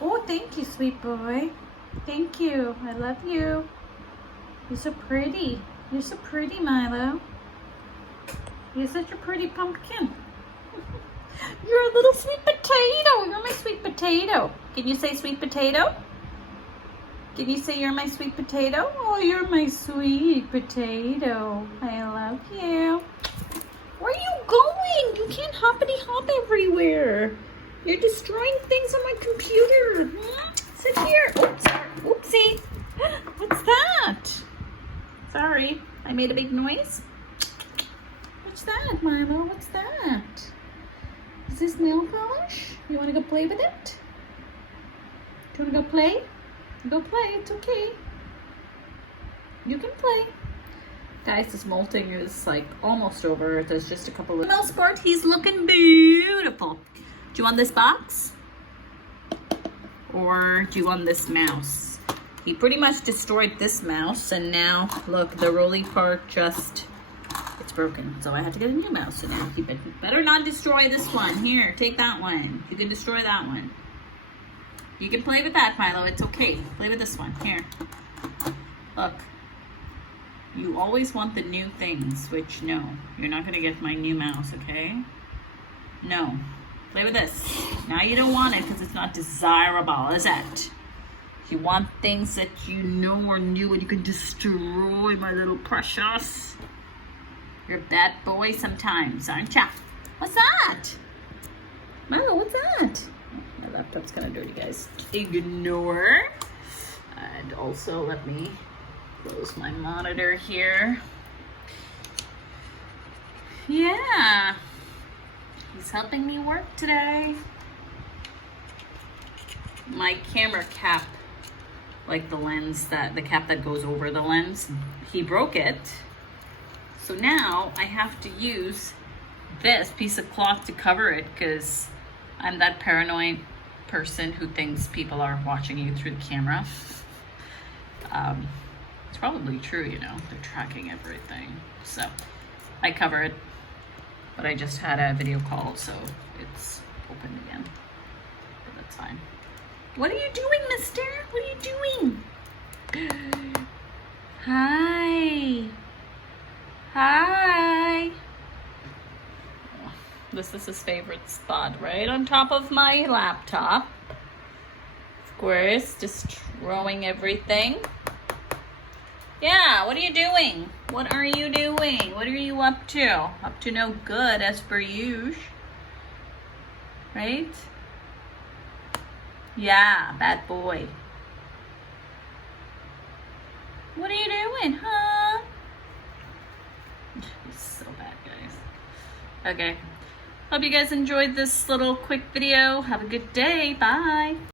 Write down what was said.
Oh, thank you, sweet boy. Thank you. I love you. You're so pretty. You're so pretty, Milo. You're such a pretty pumpkin. You're a little sweet potato. You're my sweet potato. Can you say sweet potato? Can you say you're my sweet potato? Oh, you're my sweet potato. I love you. Where are you going? You can't hoppity hop everywhere. You're destroying things on my computer. Sit here. Oops, oopsie. What's that? Sorry, I made a big noise. What's that, Milo? What's that? Is this nail polish? You want to go play with it? Do you want to go play? Go play. It's okay. You can play. Guys, this molting is like almost over. There's just a couple of... For the most part, he's looking beautiful. Do you want this box? Or do you want this mouse? He pretty much destroyed this mouse, and now, look, the rolly part just, it's broken. So I had to get a new mouse. So now he better not destroy this one. Here, take that one. You can destroy that one. You can play with that, Milo. It's okay. Play with this one. Here. Look. You always want the new things, which no, you're not gonna get my new mouse, okay? No. Play with this. Now you don't want it because it's not desirable, is it? You want things that you know are new and you can destroy, my little precious. You're a bad boy sometimes, aren't ya? What's that? Milo, what's that? Oh, my laptop's kind of dirty, guys. Ignore. And also, let me close my monitor here. Yeah. He's helping me work today. My camera cap, like the lens, the cap that goes over the lens, he broke it. So now I have to use this piece of cloth to cover it because I'm that paranoid person who thinks people are watching you through the camera. It's probably true, you know, they're tracking everything. So I cover it, but I just had a video call, so it's open again, but that's fine. What are you doing, mister? What are you doing? Hi. Hi. This is his favorite spot, right on top of my laptop. Of course, destroying everything. Yeah, what are you doing? What are you doing? What are you up to? Up to no good, as per usual. Right? Yeah, bad boy. What are you doing, huh? He's so bad, guys. Okay. Hope you guys enjoyed this little quick video. Have a good day. Bye.